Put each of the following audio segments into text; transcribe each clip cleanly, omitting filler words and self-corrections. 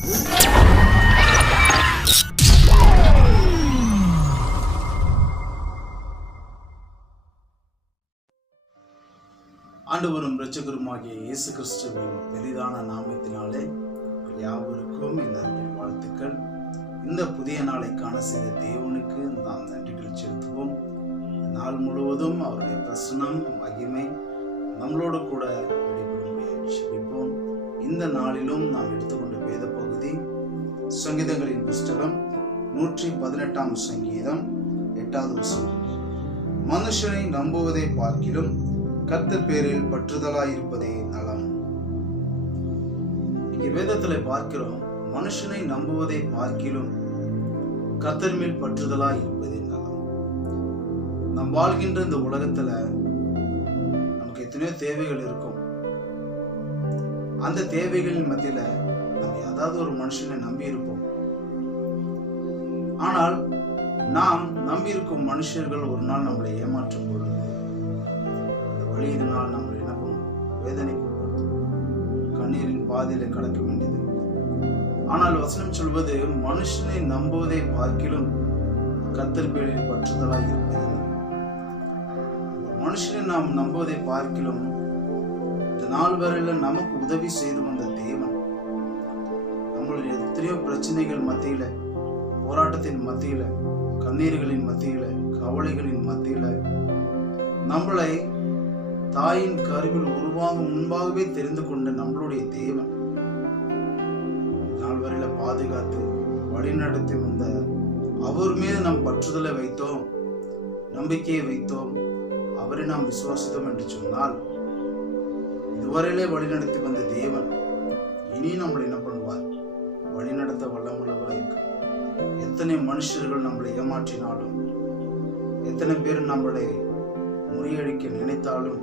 ஆண்டவரும் இரட்சகருமாகிய இயேசு கிறிஸ்துவின் பெரிதான நாமத்தினாலே யாவருக்கும் இந்த வாழ்த்துக்கள். இந்த புதிய நாளை காண செய்த தேவனுக்கு நாம் நன்றிகள் செலுத்துவோம். நாள் முழுவதும் அவருடைய பிரசன்னம் மகிமை நம்மளோடு கூட இடைபெறும்படியாக ஜெபிப்போம். இந்த நாளிலும் நாம் எடுத்துக்கொண்ட வேத பகுதி சங்கீதங்களின் புஸ்தகம் 118 சங்கீதம் 8வது வசனம். மனுஷனை நம்புவதை பார்க்கிலும் கர்த்தர் பேரில் பற்றுதலாயிருப்பதே நலம். இங்கே வேதத்துல பார்க்கிறோம், மனுஷனை நம்புவதை பார்க்கிலும் கர்த்தர் மேல் பற்றுதலாயிருப்பதே நலம். நாம் வாழ்கின்ற இந்த உலகத்துல நமக்கு எத்தனையோ தேவைகள் இருக்கும். அந்த தேவைகளின் மத்தியில நம்ம ஏதாவது ஒரு மனுஷனை நம்பி இருப்போம். ஆனால் நாம் நம்பி இருக்கும் மனுஷர்கள் ஒரு நாள் நம்மளை ஏமாற்றும் பொழுது இதனால் நம்ம என்ன பண்ணுவோம்? வேதனைக்குட்படுத்தும், கண்ணீரின் பாதையில கடக்க வேண்டியது. ஆனால் வசனம் சொல்வது, மனுஷனை நம்புவதை பார்க்கிலும் கர்த்தர் பேரில் பற்றுதலாய் இருப்பது. மனுஷனை நாம் நம்புவதை பார்க்கிலும் இந்த நாள் வரையில நமக்கு உதவி செய்து வந்த தேவன் நம்மளுடைய எத்தனையோ பிரச்சனைகள் மத்தியில, போராட்டத்தின் மத்தியில, கண்ணீர்களின் மத்தியில, கவலைகளின் மத்தியில நம்மளை தாயின் கருவில் உருவாகும் முன்பாகவே தெரிந்து கொண்ட நம்மளுடைய தேவன் நாள் வரையில பாதுகாத்து வழிநடத்தி வந்த அவர் மீது நாம் பற்றுதலை வைத்தோம், நம்பிக்கையை வைத்தோம், அவரை நாம் விசுவாசித்தோம் என்று சொன்னால், இதுவரையிலே வழிநடத்தி வந்த தேவன் இனி நம்மளை என்ன பண்ணுவார்? வழிநடத்த வல்லமுள்ளவராக இருக்க. எத்தனை மனுஷர்கள் நம்மளை ஏமாற்றினாலும், எத்தனை பேர் நம்மளை முறியடிக்க நினைத்தாலும்,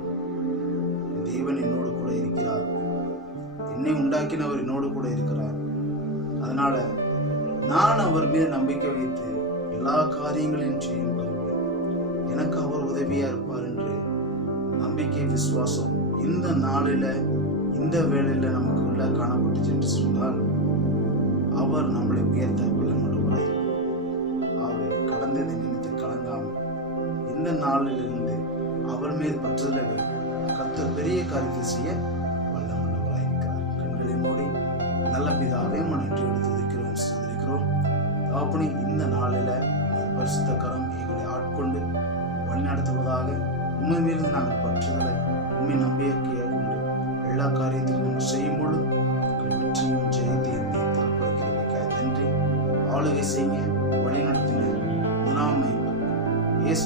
தேவன் என்னோடு கூட இருக்கிறார். என்னை உண்டாக்கினவர் என்னோடு கூட இருக்கிறார். அதனால நான் அவர் மீது நம்பிக்கை வைத்து எல்லா காரியங்களையும் செய்யும் வருவேன். எனக்கு அவர் உதவியா இருப்பார் என்று நம்பிக்கை, விசுவாசம் இந்த நாளில, இந்த வேளையில நமக்கு உள்ள காணப்பட்டுச்சு என்று சொன்னால், அவர் நம்மளை உயர்த்த வல்லமுள்ளவராய். அவர் கடந்ததை நினைத்து கலங்காமல் இந்த நாளிலிருந்து அவர் மீது பற்றுதலை வைக்கும். கர்த்தர் பெரிய காரியத்தை செய்ய வல்லமுள்ளவராய் இருக்கிறார். கண்களை மூடி நல்ல பிதாவே நன்றி துதிக்கிறோம், ஸ்தோத்திரிக்கிறோம். அப்படி இந்த நாளில பரிசுத்த கரம் எங்களை ஆட்கொண்டு வழிநடத்துவதாக, உண்மை மீது நாங்கள் பற்றுதலை, உண்மை நம்பிக்கையை கொண்டு எல்லா காரியத்திலும் நம்ம செய்யும் பொழுது வெற்றியும் ஜெயத்தையும் தரப்படுகிறதுக்காக நன்றி. ஆளுகை செய்ய வழிநடத்தின முதலாம் இயேசு